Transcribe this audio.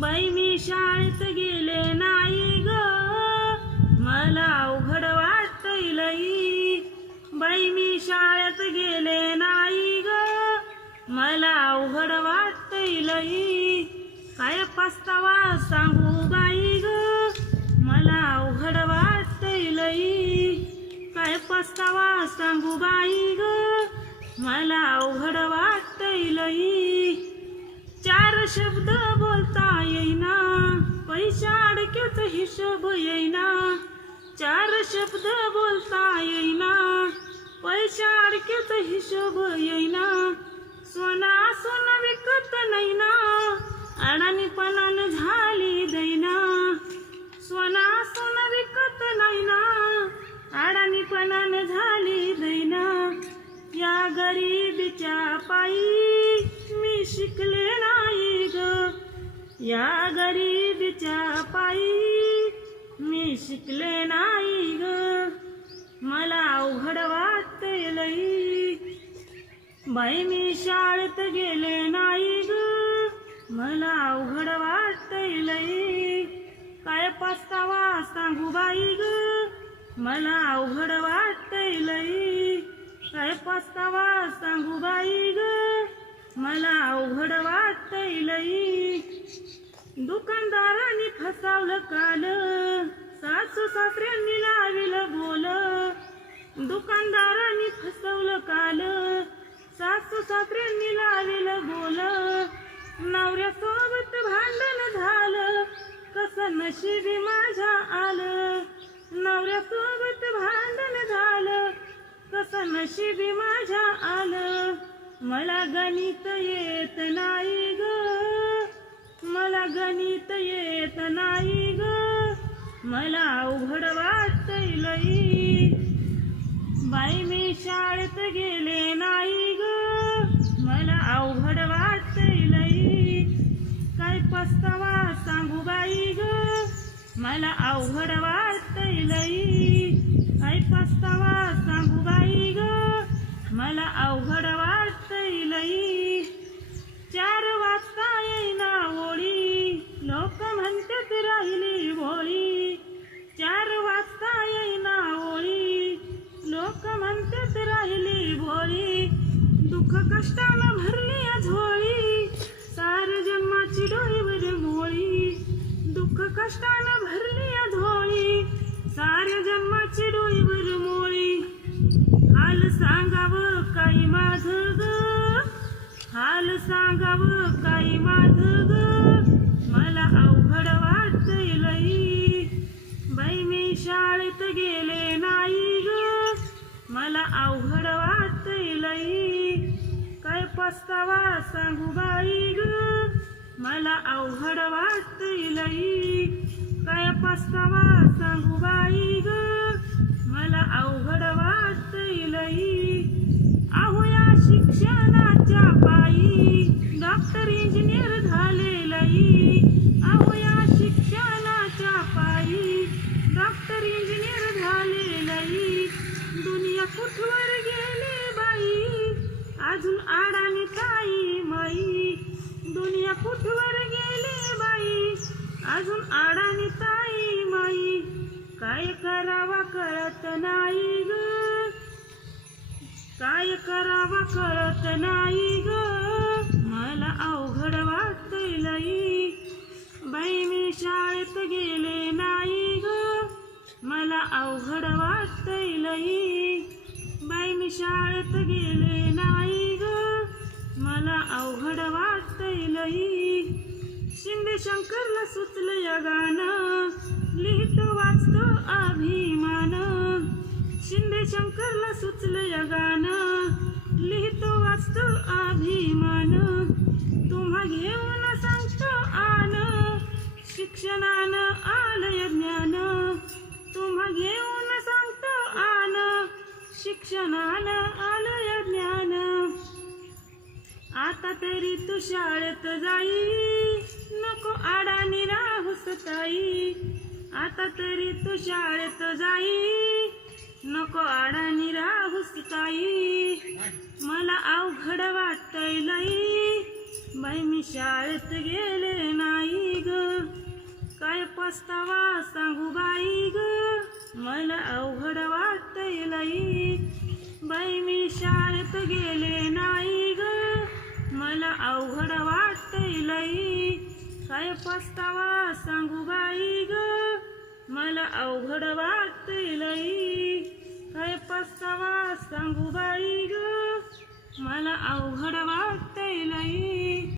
बाई मी शाळेत गेले नाही ग. मला अवघड वाटतय लई. बाई मी शाळेत गेले नाही ग. मला अवघड वाटतय लई. काय पस्तावा सांगू बाई ग. मला अवघड वाटतय लई. काय पस्तावा सांगू बाई ग. मला अवघड वाटतय लई. चार शब्द अडक्याच हिशोब येईना. चार शब्द बोलता येईना. पैशा अडक्याच हिशोब येईना. सोना सोन विकत नैना. ना अडाणीपणान झाली दैना. सोना सोन विकत नैना. ना अडाणीपणान झाली दैना. या गरिबीच्या पायी मी शिकले नाही ग. या गरिबीच्या पायी मी शिकले नाही ग. मला अवघड वाटते लई. बाई मी शाळेत गेले नाही ग. मला अवघड वाटतय लई. काय पस्तावा सांगू बाई ग. मला अवघड वाटतय लई. काय पस्तावा सांगू बाई ग. मला अवघड वाटतय लई. दुकानदारांनी फसावलं काल. सासू सासऱ्यांनी लाविलं बोल. दुकानदारांनी फसवलं काल. सासू सासऱ्यांनी लाविलं बोल. नवऱ्यासोबत भांडण झालं. कसं नशिबी माझ्या आलं. नवऱ्यासोबत भांडण झालं. कसं नशिबी माझ्या आलं. मला गणित येत नाही ग. मला गणित येत नाही ग. मला अवघड वाटतय लई. बाई मी शाळेत गेले नाही ग. मला अवघड वाटतय लई. काय पस्तावा सांगू बाई ग. मला अवघड वाटतय लई. काय पस्तावा सांगू बाई ग. मला अवघड वाटतय लई. चार वाजता येईना ओळी. लोक म्हणतात राहिली भोळी म्हणतात राहिली भोळी. दुःख कष्टानं भरली झोळी सार जन्माची डोळीवर मोळी. दुःख कष्टानं भरली झोळी सार जन्माची डोळीवर मोळी. हाल सांगावं काही माझ ग? हाल सांगावं काही माझ ग? मला अवघड वाटतय लई. बाई मी शाळेत गेले नाही ग. मला अवघड वाटतय लई. काय पस्तावा सांगू बाई ग. मला अवघड वाटतय लई. काय पस्तावा सांगू बाई ग. मला अवघड वाटतय लई. अहो या शिक्षणाच्या पायी डॉक्टर इंजिनियर झाले अजून आडाने ताई माई. काय करावा कळत नाही ग. काय करावा कळत नाही ग. मला अवघड वाटतय लई. बाई मी शाळेत गेले नाही ग. मला अवघड वाटतय लई. बाई मी शाळेत गेले नाही ग. मला अवघड वाटतय लई. शिंदे शंकरला सुचलं या गाणं. लिहितो वाचतो अभिमान. शिंदे शंकरला सुचलं या गाणं. लिहितो वाचतो अभिमान. तुम्हा घेऊन सांगतो आन. शिक्षणानं आलय ज्ञान. तुम्हा घेऊन सांगतो आन. शिक्षणानं आलय ज्ञान. आता तरी तू शाळेत जाई. नको आडा निराहुसताई आता तरी तू शाळेत जाई. नको आडा निराहुसताई मला अवघड वाटतय लई. बाई मी शाळेत गेले नाही ग. काय पस्तावा सांगू बाई ग. मला अवघड वाटतय लई. बाई मी शाळेत गेले नाही ग. मला अवघड वाटतय लई. काय पस्तावा सांगू बाई ग. मला अवघड वाटते लई. काय पस्तावा सांगू बाई ग. मला अवघड वाटते लई.